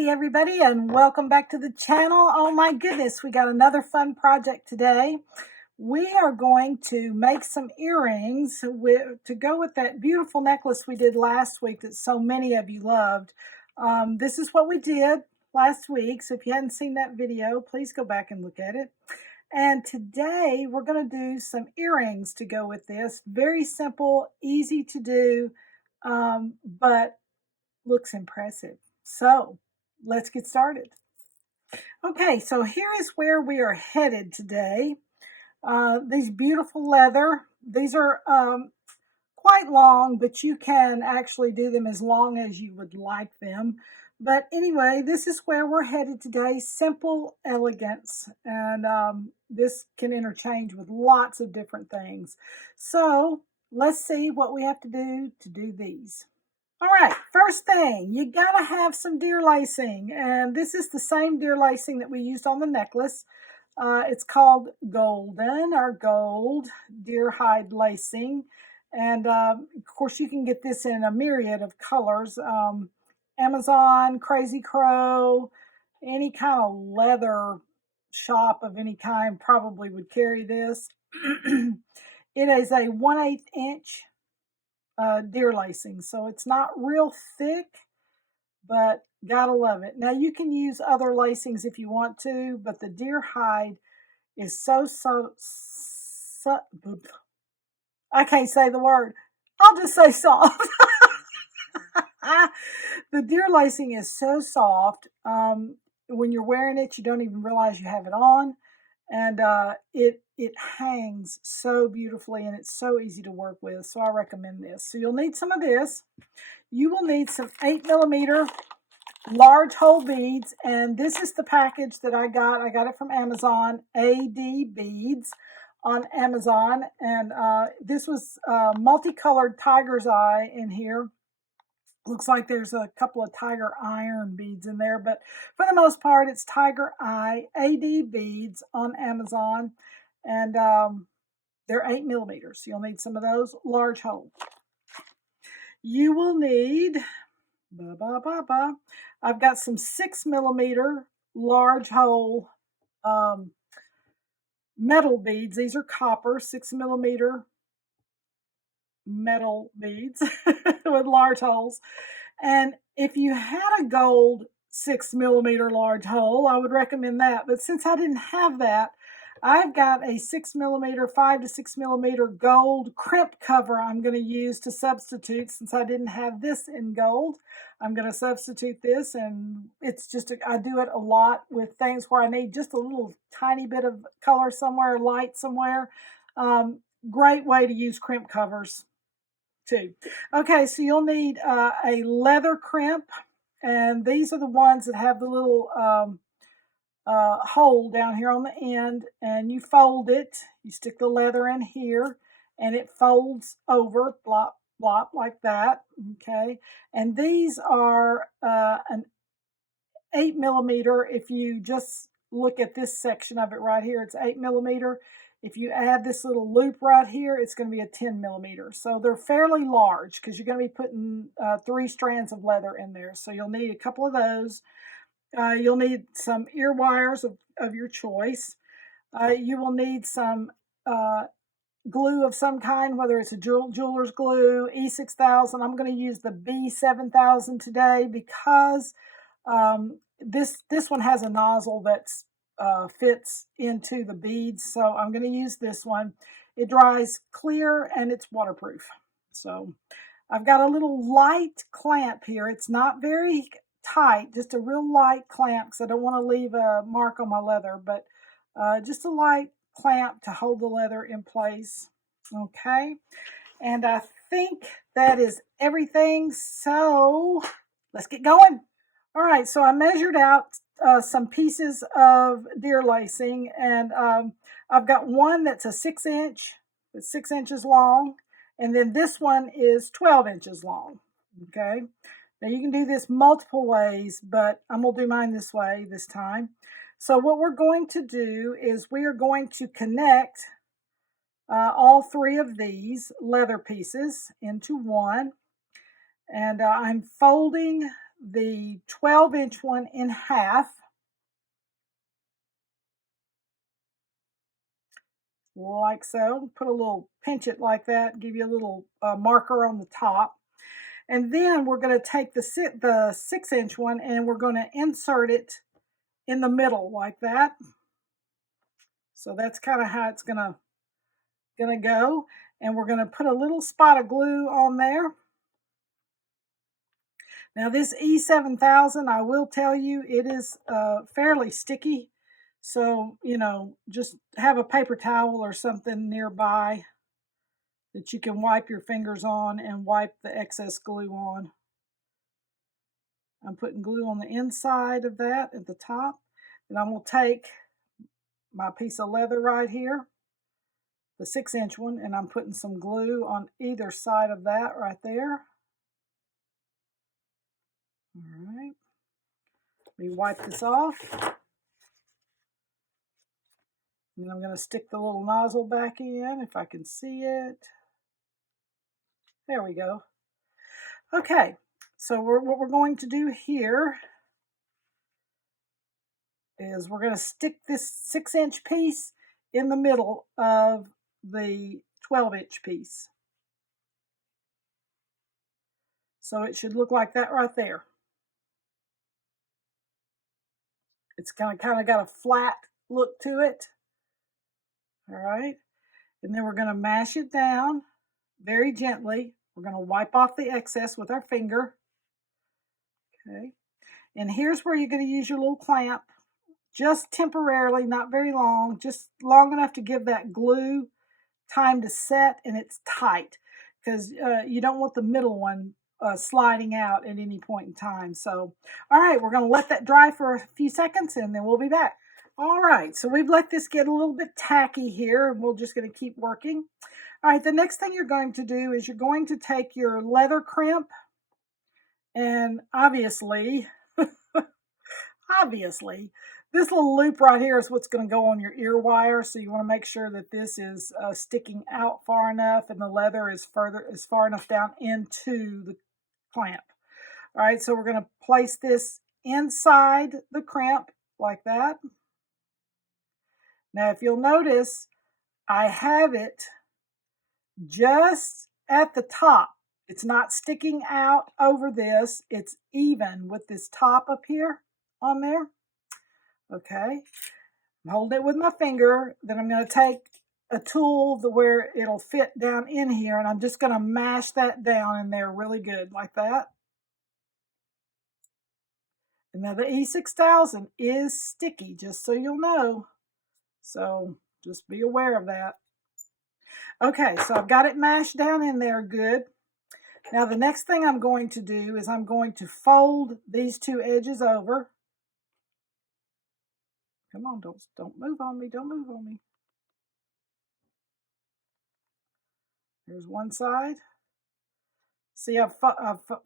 Hey everybody, and welcome back to the channel. Oh my goodness, we got another fun project today. We are going to make some earrings to go with that beautiful necklace we did last week that so many of you loved. This is what we did last week, so if you hadn't seen that video, please go back and look at it. And today we're going to do some earrings to go with this. Very simple, easy to do, but looks impressive. So let's get started. Okay, so here is where we are headed today. These beautiful leather, these are quite long, but you can actually do them as long as you would like them. But anyway, this is where we're headed today. Simple elegance, and this can interchange with lots of different things. So let's see what we have to do these. All right, first thing, you gotta have some deer lacing, and this is the same deer lacing that we used on the necklace. It's called golden or gold deer hide lacing, and of course you can get this in a myriad of colors. Amazon, Crazy Crow, any kind of leather shop of any kind probably would carry this. It is a 1/8 inch deer lacing, so it's not real thick, but gotta love it. Now you can use other lacings if you want to, but the deer hide is so I can't say the word. I'll just say soft. The deer lacing is so soft. When you're wearing it, you don't even realize you have it on, and it hangs so beautifully, and it's so easy to work with, so I recommend this. So you'll need some of this. You will need some 8mm large hole beads, and this is the package that I got. I got it from Amazon, AD Beads on Amazon, and this was multicolored tiger's eye in here. Looks like there's a couple of tiger iron beads in there, but for the most part, it's tiger eye AD beads on Amazon, and they're 8mm. So you'll need some of those large holes. You will need, I've got some 6mm large hole metal beads. These are copper 6mm metal beads with large holes. And if you had a gold 6mm large hole, I would recommend that. But since I didn't have that, I've got a 6mm, 5 to 6mm gold crimp cover I'm going to use to substitute. Since I didn't have this in gold, I'm going to substitute this, and it's just, I do it a lot with things where I need just a little tiny bit of color somewhere, light somewhere. Great way to use crimp covers too. Okay, so you'll need a leather crimp, and these are the ones that have the little hole down here on the end, and you fold it. You stick the leather in here, and it folds over, blop, blop, like that. Okay, and these are an 8mm. If you just look at this section of it right here, it's 8mm. If you add this little loop right here, it's going to be a 10mm. So they're fairly large because you're going to be putting 3 strands of leather in there. So you'll need a couple of those. You'll need some ear wires of your choice. You will need some glue of some kind, whether it's a jeweler's glue, E6000. I'm going to use the B7000 today because this one has a nozzle that's fits into the beads, so I'm going to use this one. It dries clear and it's waterproof. So I've got a little light clamp here. It's not very tight, just a real light clamp because I don't want to leave a mark on my leather, but just a light clamp to hold the leather in place. Okay, and I think that is everything, so let's get going. All right, so I measured out some pieces of deer lacing, and I've got one that's a 6-inch, it's 6 inches long, and then this one is 12 inches long. Okay, now you can do this multiple ways, but I'm going to do mine this way this time. So what we're going to do is we are going to connect all 3 of these leather pieces into one, and I'm folding the 12-inch one in half, like so. Put a little, pinch it like that, give you a little marker on the top. And then we're going to take the 6-inch one and we're going to insert it in the middle like that. So that's kind of how it's gonna go. And we're going to put a little spot of glue on there. Now this E7000, I will tell you, it is fairly sticky. So, you know, just have a paper towel or something nearby that you can wipe your fingers on and wipe the excess glue on. I'm putting glue on the inside of that at the top. And I'm going to take my piece of leather right here, the 6-inch one, and I'm putting some glue on either side of that right there. All right. Let me wipe this off. And then I'm going to stick the little nozzle back in if I can see it. There we go. Okay, so what we're going to do here is we're going to stick this 6-inch piece in the middle of the 12-inch piece. So it should look like that right there. It's kind of got a flat look to it. All right. And then we're going to mash it down very gently. We're going to wipe off the excess with our finger. Okay. And here's where you're going to use your little clamp, just temporarily, not very long, just long enough to give that glue time to set and it's tight, because you don't want the middle one sliding out at any point in time. So, all right, we're going to let that dry for a few seconds and then we'll be back. All right, so we've let this get a little bit tacky here and we're just going to keep working. All right, the next thing you're going to do is you're going to take your leather crimp and obviously, this little loop right here is what's going to go on your ear wire. So you want to make sure that this is sticking out far enough and the leather is far enough down into the clamp. All right, so we're going to place this inside the crimp like that. Now, if you'll notice, I have it just at the top. It's not sticking out over this. It's even with this top up here on there. Okay. I'm holding it with my finger. Then I'm going to take a tool where it'll fit down in here, and I'm just going to mash that down in there really good like that. And now the E6000 is sticky, just so you'll know. So just be aware of that. Okay, so I've got it mashed down in there good. Now the next thing I'm going to do is I'm going to fold these two edges over. Come on, don't move on me, don't move on me. Here's one side. See, I've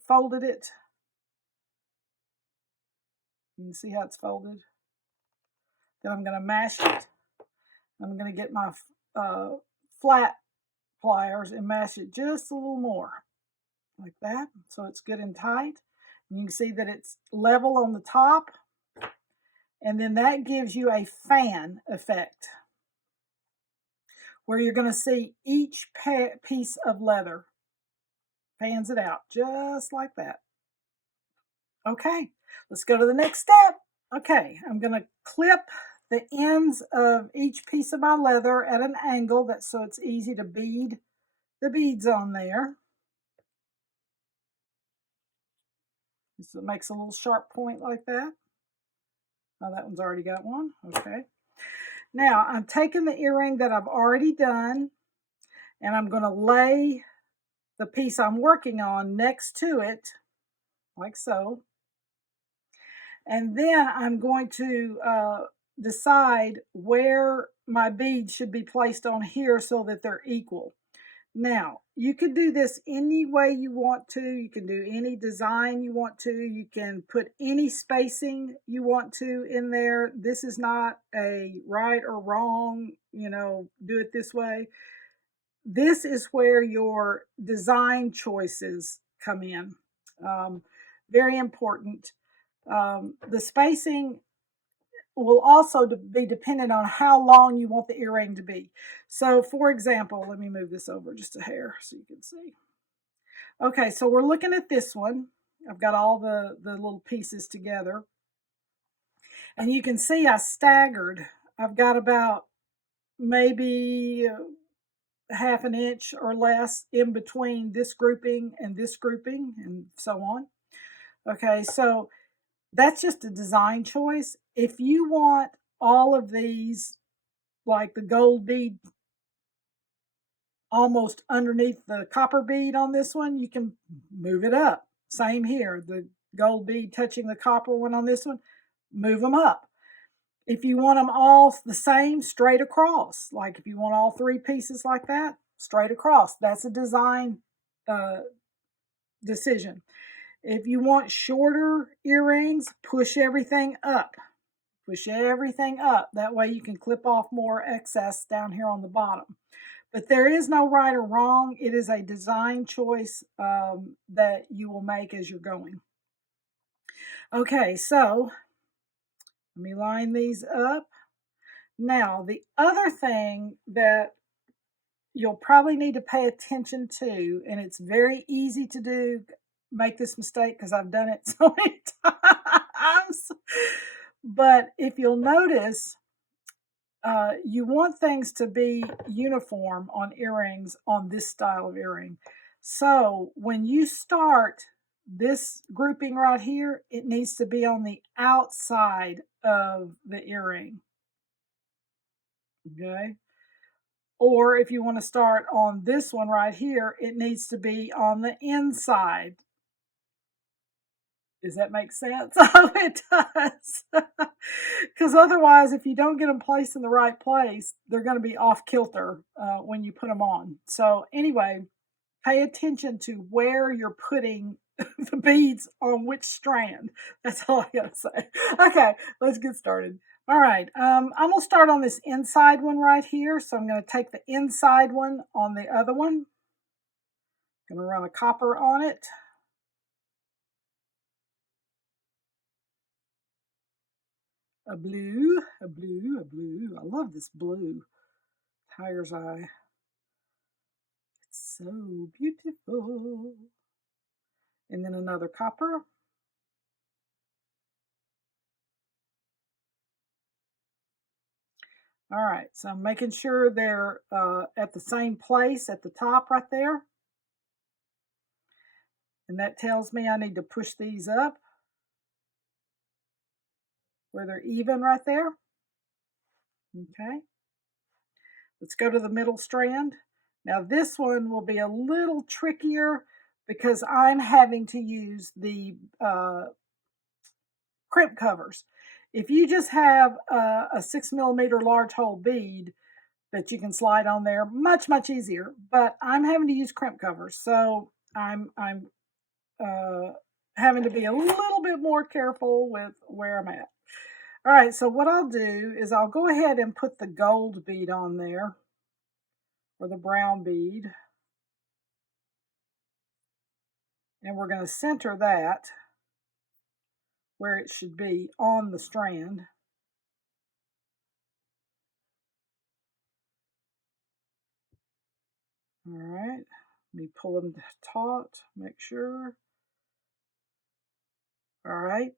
folded it. You can see how it's folded. Then I'm going to mash it. I'm going to get my flat pliers and mash it just a little more, like that, so it's good and tight. And you can see that it's level on the top, and then that gives you a fan effect where you're going to see each piece of leather fans it out just like that. Okay, let's go to the next step. Okay, I'm going to clip the ends of each piece of my leather at an angle so it's easy to bead the beads on there. So it makes a little sharp point like that. Oh, that one's already got one. Okay. Now I'm taking the earring that I've already done and I'm going to lay the piece I'm working on next to it, like so. And then I'm going to decide where my beads should be placed on here so that they're equal. Now, you can do this any way you want to. You can do any design you want to. You can put any spacing you want to in there. This is not a right or wrong, you know, do it this way. This is where your design choices come in. Very important. The spacing will also be dependent on how long you want the earring to be. So for example, let me move this over just a hair so you can see. Okay, so we're looking at this one. I've got all the little pieces together. And you can see I staggered. I've got about maybe half an inch or less in between this grouping and so on. Okay, so that's just a design choice. If you want all of these, like the gold bead almost underneath the copper bead on this one, you can move it up. Same here, the gold bead touching the copper one on this one, move them up. If you want them all the same, straight across, like if you want all three pieces like that, straight across. That's a design decision. If you want shorter earrings, push everything up. Push everything up. That way you can clip off more excess down here on the bottom. But there is no right or wrong. It is a design choice that you will make as you're going. Okay, so let me line these up. Now, the other thing that you'll probably need to pay attention to, and it's very easy to do, make this mistake because I've done it so many times. But if you'll notice, you want things to be uniform on earrings on this style of earring. So when you start this grouping right here, it needs to be on the outside of the earring. Okay. Or if you want to start on this one right here, it needs to be on the inside. Does that make sense? Oh, it does. Because otherwise, if you don't get them placed in the right place, they're going to be off kilter when you put them on. So anyway, pay attention to where you're putting the beads on which strand. That's all I got to say. Okay, let's get started. All right, I'm going to start on this inside one right here. So I'm going to take the inside one on the other one. I'm going to run a copper on it. A blue, a blue, a blue. I love this blue. Tiger's eye. It's so beautiful. And then another copper. All right, so I'm making sure they're at the same place at the top right there. And that tells me I need to push these up where they're even right there. Okay. Let's go to the middle strand. Now this one will be a little trickier because I'm having to use the crimp covers. If you just have a 6mm large hole bead that you can slide on there, much easier. But I'm having to use crimp covers, so I'm having to be a little bit more careful with where I'm at. All right, so what I'll do is I'll go ahead and put the gold bead on there, or the brown bead, and we're going to center that where it should be on the strand. All right, let me pull them taut, make sure. All right,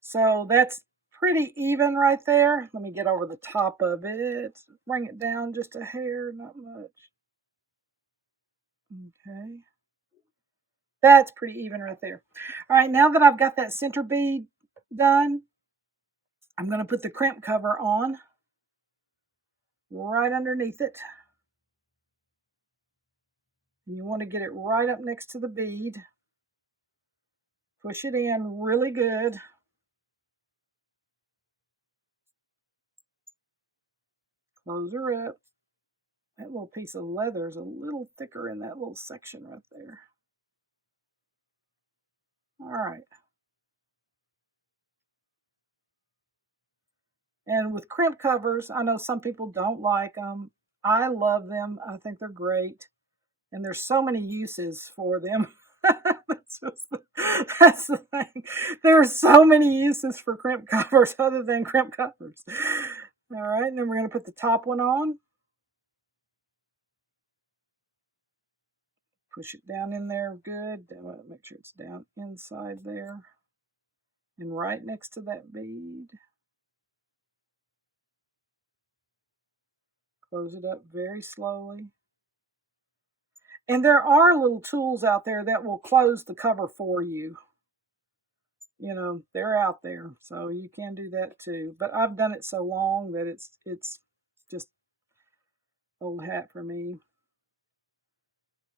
so that's pretty even right there. Let me get over the top of it, bring it down just a hair, not much. Okay, that's pretty even right there. All right, now that I've got that center bead done, I'm going to put the crimp cover on right underneath it. And you want to get it right up next to the bead. Push it in really good. Close her up. That little piece of leather is a little thicker in that little section right there. All right. And with crimp covers, I know some people don't like them. I love them. I think they're great. And there's so many uses for them. That's the thing. There are so many uses for crimp covers other than crimp covers. All right, and then we're going to put the top one on. Push it down in there good. Make sure it's down inside there. And right next to that bead. Close it up very slowly. And there are little tools out there that will close the cover for you. You know, they're out there, so you can do that too. But I've done it so long that it's just old hat for me.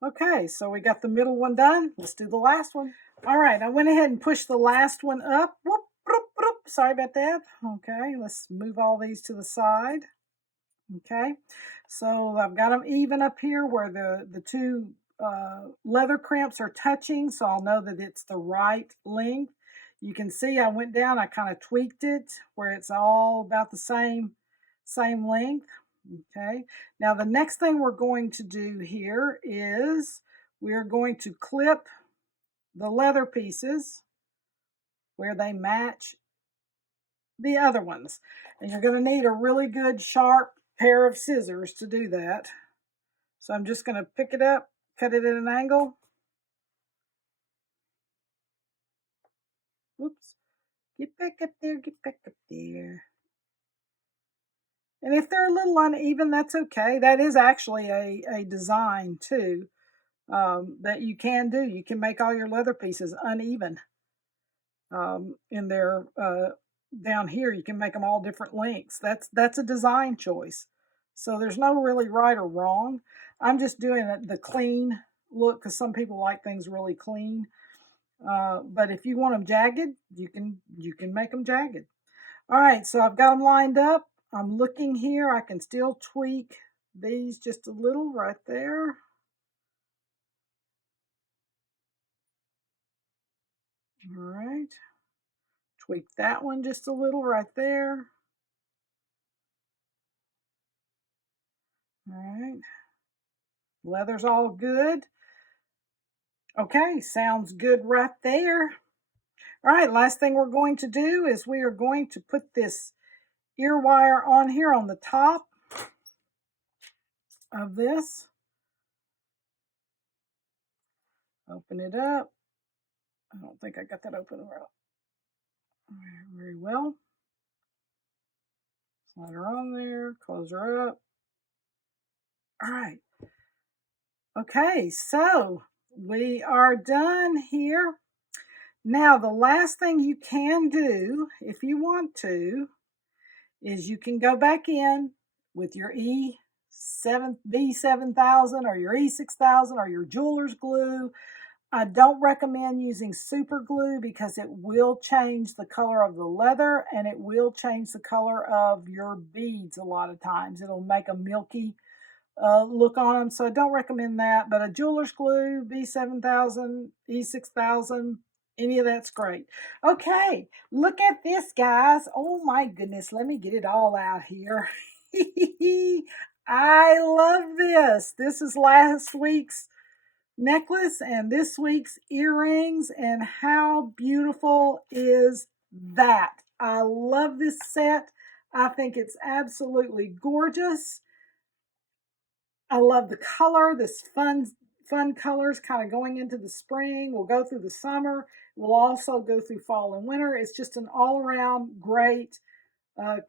Okay, so we got the middle one done. Let's do the last one. All right, I went ahead and pushed the last one up. Whoop, whoop, whoop. Sorry about that. Okay, let's move all these to the side. Okay, so I've got them even up here where the two leather crimps are touching, so I'll know that it's the right length. You can see I went down, I kind of tweaked it where it's all about the same length. Okay, now the next thing we're going to do here is we're going to clip the leather pieces where they match the other ones. And you're going to need a really good sharp pair of scissors to do that. So I'm just going to pick it up, cut it at an angle. Whoops. Get back up there, get back up there. And if they're a little uneven, that's okay. That is actually a design too that you can do. You can make all your leather pieces uneven. In there, down here, you can make them all different lengths. That's a design choice. So there's no really right or wrong. I'm just doing the clean look because some people like things really clean. But if you want them jagged, you can make them jagged. All right, so I've got them lined up. I'm looking here. I can still tweak these just a little right there. All right. Tweak that one just a little right there. All right. Leather's all good. Okay, sounds good right there. All right, last thing we're going to do is we are going to put this ear wire on here on the top of this. Open it up. I don't think I got that open very well. Slide her on there, close her up. All right. Okay, so we are done here. Now, the last thing you can do, if you want to, is you can go back in with your B7000 or your E6000 or your jeweler's glue. I don't recommend using super glue because it will change the color of the leather and it will change the color of your beads a lot of times. It'll make a milky look on them, so I don't recommend that. But a jeweler's glue, B7000, E6000, any of that's great. Okay, look at this, guys. Oh my goodness, let me get it all out here. I love this. This is last week's necklace and this week's earrings, and how beautiful is that? I love this set. I think it's absolutely gorgeous. I love the color, this fun colors kind of going into the spring. We'll go through the summer. We'll also go through fall and winter. It's just an all-around great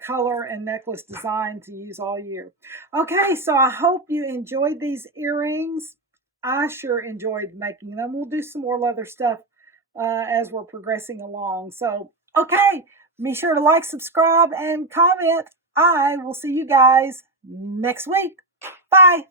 color and necklace design to use all year. Okay, so I hope you enjoyed these earrings. I sure enjoyed making them. We'll do some more leather stuff as we're progressing along. So, okay, be sure to like, subscribe, and comment. I will see you guys next week. Bye.